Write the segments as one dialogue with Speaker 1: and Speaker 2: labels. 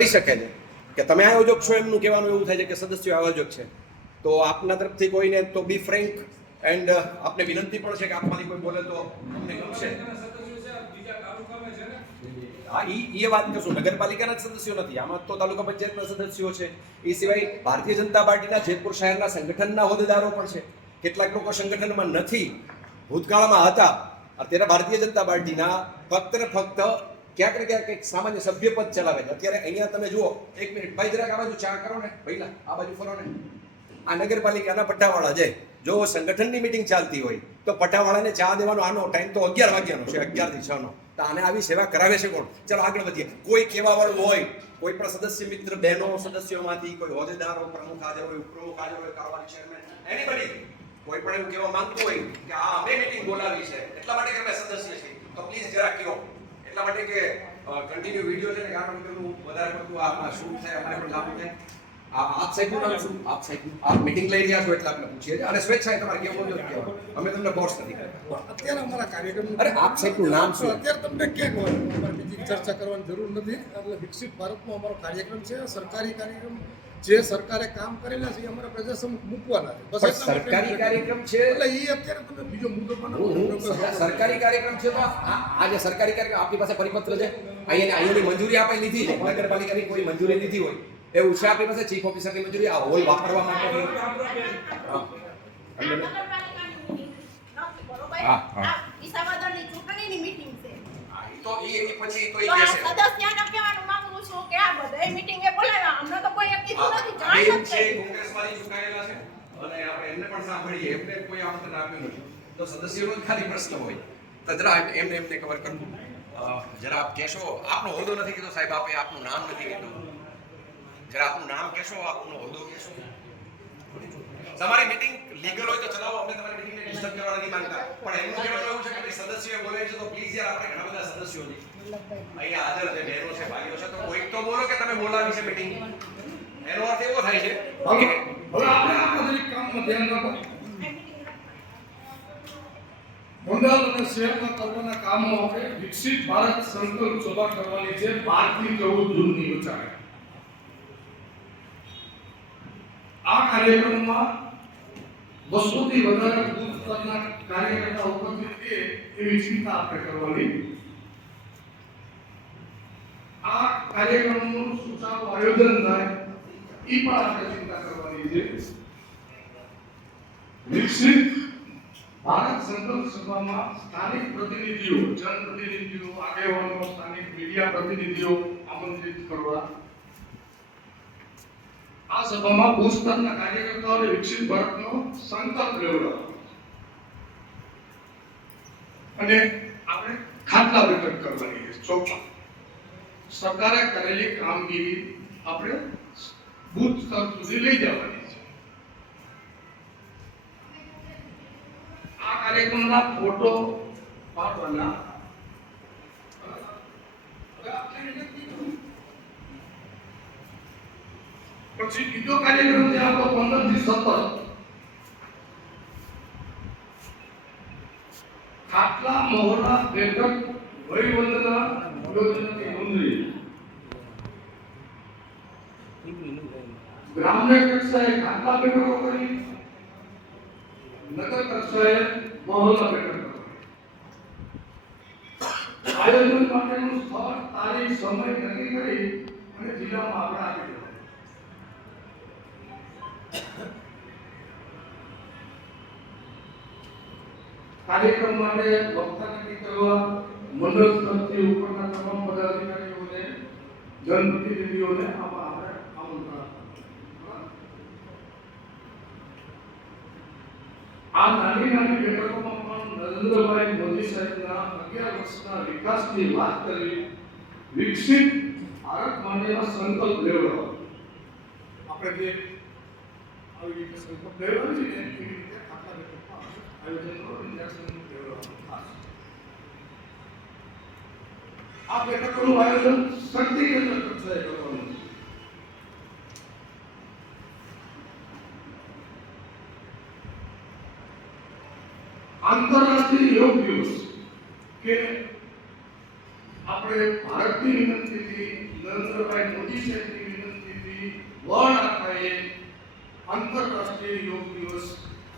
Speaker 1: કહી શકે છે કે તમે આયોજક છો એમનું કહેવાનું એવું થાય છે કે સદસ્યો આયોજક છે. તો આપના તરફથી કોઈને તો બી ફ્રેન્ક એન્ડ આપને વિનંતી પણ છે કે આપમાંથી કોઈ બોલે તો અમને ગમશે. હા એ વાત કરશું નગરપાલિકાના જ સદસ્યો નથી. આમાં તો તાલુકા પંચાયતના સદસ્યો છે. એ સિવાય ભારતીય જનતા પાર્ટીના જેતપુર શહેરના સંગઠનના હોદ્દેદારો પણ છે. કેટલાક લોકો સંગઠનમાં નથી. ભૂતકાળમાં હતા. અત્યારે ભારતીય જનતા પાર્ટીના ફક્ત ને ફક્ત ક્યાંક ને ક્યાંક એક સામાન્ય સભ્યપદ ચલાવે છે. અત્યારે અહીંયા તમે જુઓ, એક મિનિટ, ભાઈ જરાક આ બાજુ ચા કરો ને ભાઈલા આ બાજુ ફરો ને. આ નગરપાલિકાના પટ્ટાવાળા છે. જો સંગઠનની મિટિંગ ચાલતી હોય, તો પટ્ટાવાળાને ચા દેવાનો આનો ટાઈમ તો અગિયાર વાગ્યાનો છે, અગિયારથી છ નો તો આને આવી સેવા કરાવે છે કોણ? ચલો આગળ વધીએ. કોઈ કેવા વાળું હોય, કોઈ પણ સદસ્ય મિત્ર, બહેનો, સદસ્યોમાંથી, કોઈ હોદ્દેદારો, પ્રમુખ હાજર હોય, ઉપપ્રમુખ હાજર હોય, કારોબારી ચેરમેન એનીબડી કોઈ પણ એવું કહેવા માંગતું હોય કે આ અમે મિટિંગ બોલાવી છે. એટલા માટે કે અમે સદસ્ય છીએ. તો પ્લીઝ જરા કહો. એટલા માટે કે કન્ટિન્યુ વિડિયો છે ને કારણ કે હું વધારે પડતું આપના શૂટ થાય અમારે પણ લાભ થાય. આપ સાહેબનું શું? આપ સાહેબનું. આપ મીટિંગ લઈ રહ્યા છો એટલે આપણે પૂછીએ છીએ. અને સ્વેચ્છાએ તમારે કેવો જો તો અમે તમને ફોર્સ નથી કરતા.
Speaker 2: અત્યારે અમારા કાર્યક્રમ
Speaker 1: અરે આપ સાહેબનું નામ શું?
Speaker 2: અત્યારે તમને કે અમારે બીજી ચર્ચા કરવાની જરૂર નથી. એટલે વિકસિત ભારતનો અમારો કાર્યક્રમ છે. સરકારી કાર્યક્રમ જે સરકારે કામ કરેલા છે એ અમારા પ્રજા સમક્ષ મૂકવાના છે. બસ
Speaker 1: સરકારી કાર્યક્રમ છે?
Speaker 2: એટલે એ અત્યારે તમે બીજો મુદ્દો બનાવો
Speaker 1: સરકારી કાર્યક્રમ છે તો આ આ જે સરકારી કાર્યક્રમ આપણી પાસે પરિપત્ર છે? અહીંયા અહીંયાની મંજૂરી આપણે લીધી છે. નગરપાલિકાની કોઈ મંજૂરી લીધી હોય. એવું છે આપણી પાસે ચીફ ઓફિસરની મંજૂરી આ હોલ વાપરવા માટે હા. હા, તો એ પછી ઈ તો
Speaker 3: તો
Speaker 1: ઈ
Speaker 3: આ
Speaker 1: કહેશે.
Speaker 3: સદસ્યને કહેવાનું માંગુ છું કે આ બધાય meeting એ બોલાવ્યા. અમને તો કોઈએ નથી
Speaker 1: છે. કોંગ્રેસમાંથી ચૂંટાયેલા છે. અને આપણે એમને પણ સાંભળીએ. એમને કોઈ આમંત્રણ આપ્યું નથી. તો સદસ્યોનો જ ખાલી પ્રશ્ન હોય. તો જરા એમને એમને કવર કરવું. જરા આપ કહેશો આપનો હોદ્દો નથી કીધો સાહેબ આપે આપનું નામ નથી કીધું. જરા આપનું નામ કહેશો આપનો હોદ્દો કહેશો. તમારી મીટિંગ લીગલ હોય તો ચલાવો અમે તમારી મીટિંગને ડિસ્ટર્બ કરવા નથી માંગતા. પણ એમનું કહેવાનું એવું છે કે ભાઈ સદસ્યોએ બોલે છે તો પ્લીઝ યાર આપણે ઘણા બધા સદસ્યો છે. અહીંયા હાજર છે બહેનો છે ભાઈઓ છે. તો કોઈક તો બોલો કે તમે બોલાવી છે મીટિંગ એનો અર્થ એવો થાય છે
Speaker 2: હવે હવે આપણે આપણા દરેક કામમાં ધ્યાન રાખો. મંડળ અને શહેરના તત્વના કામો આપણે વિકસિત ભારત સંકલ્પ સભા કરવાની છે બારથી ચૌદ જૂનની વચ્ચે આ કાર્યક્રમમાં વસ્તુથી વધારે બૂથ સ્તરના કાર્યકર્તા ઉપસ્થિત છે એવી ચિંતા આપણે કરવાની. આ કાર્યક્રમનું સુચારું આયોજન થાય. એ પણ આપણે ચિંતા કરવાની છે. વિકસિત ભારત સંકલ્પ સભામાં સ્થાનિક પ્રતિનિધિઓ, જનપ્રતિનિધિઓ, આગેવાનો, સ્થાનિક મીડિયા પ્રતિનિધિઓ આમંત્રિત કરવા. આ સભામાં ભૂસ્તરના કાર્યકર્તાઓને વિકસિત ભારતનો સંકલ્પ લેવડાવવાનો અને આપણે ખાતલા બેઠક કરવાની છે. ચોખા સરકારે કરેલી કામગીરી આપણે બુથ સ્તર સુધી લઈ જવાની છે. આ કાર્યક્રમના ફોટો પાડવાના. પછી બીજો કાર્યક્રમ છે આપણો પંદરથી સત્તર. ખાટલા, મોહરા, બેઠક વયવંદના યોજનાની નોંધણી ગ્રામ્ય કક્ષાએ ખાટલા બેઠકો કરી નગર કક્ષાએ મહોલ્લા બેઠક આયોજન માટેનું સ્થળ, તારીખ, સમય નક્કી કરી અને જિલ્લામાં આપણે આપી દેવાનું કાર્યક્રમ માટે વક્તા નક્કી કરવા, મંડળ સ્તરથી ઉપરના તમામ પદાધિકારીઓને, જનપ્રતિનિધિઓને આપણે આમંત્રણ આ નાની નાની બેઠકોમાં પણ નરેન્દ્રભાઈ મોદી સાહેબના અગિયાર વર્ષના વિકાસની વાત કરી વિકસિત ભારત માટેનો સંકલ્પ લેવડાવો આપણે જે આવી રીતે સંકલ્પ લેવડાવીએ છે ને, એવી રીતે આટલા બેઠકમાં આયોજનનો વિદ્યાર્થીઓનું લેવડાવવાનું ખાસ. આ બેઠકોનું આયોજન શક્તિ કેન્દ્ર કક્ષાએ કરવાનું છે. આંતરરાષ્ટ્રીય યોગ દિવસ કે આપણે ભારતની વિનંતીથી, નરેન્દ્રભાઈ મોદી સાહેબની વિનંતીથી વર્લ્ડ આખાએ આંતરરાષ્ટ્રીય યોગ દિવસ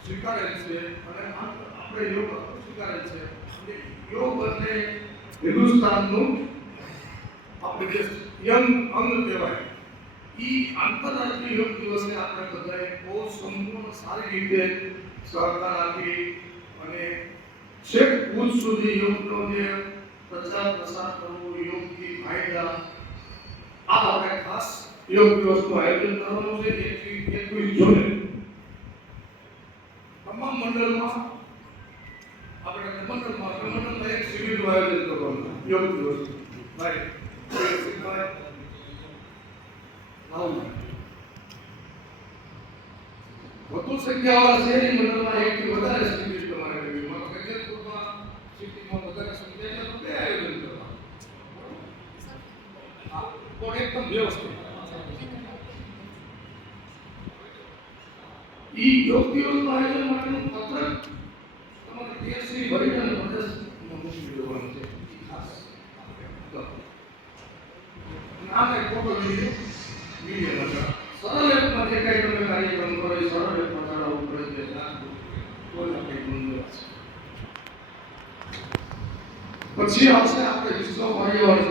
Speaker 2: સ્વીકારેલ છે અને આપણે યોગ સ્વીકારેલ છે. યોગ એટલે હિન્દુસ્તાનનું, આપણે જે યંગ અંગ કહેવાય એ આંતરરાષ્ટ્રીય યોગ દિવસે આપણે બધાએ બહુ સંપૂર્ણ સારી રીતે સહકાર આપી અને છેક પૂજ સુધી યોગનો જે પ્રચાર પ્રસાર કરવો, યોગથી ફાયદા, આ આપણે ખાસ યોગ દિવસનું આયોજન કરવાનું છે. એકવી એકવીસ જૂને તમામ મંડળમાં, આપણે મંડળમાં મંડળમાં એક શિબિરનું આયોજન કરવાનું યોગ દિવસ. આવું. વધુ સંખ્યાવાળા શહેરી મંડળમાં એકથી વધારે શિબિર તમારે કરવી માનો કે જેતપુરમાં સિટીમાં વધારે સંખ્યા છે તો બે આયોજન કરવા હા, પણ એકદમ વ્યવસ્થિત ઈ યોગ દિવસનું આયોજન માટેનું પત્રક તમારે કેસરી ભરીને અને પ્રદેશમાં મોકલી દેવાનું છે ઈ ખાસ તો. ના કઈ ફોટો વીડિયો વીડિયો સરળ એપમાં જે કઈ તમે કાર્યક્રમ કરો એ સરળ એપમાં ચડાવવું પડે છે નાખવું કોઈ ના કઈ ગુંદર છે પછી આવશે આપણે વિશ્વ પરિવાર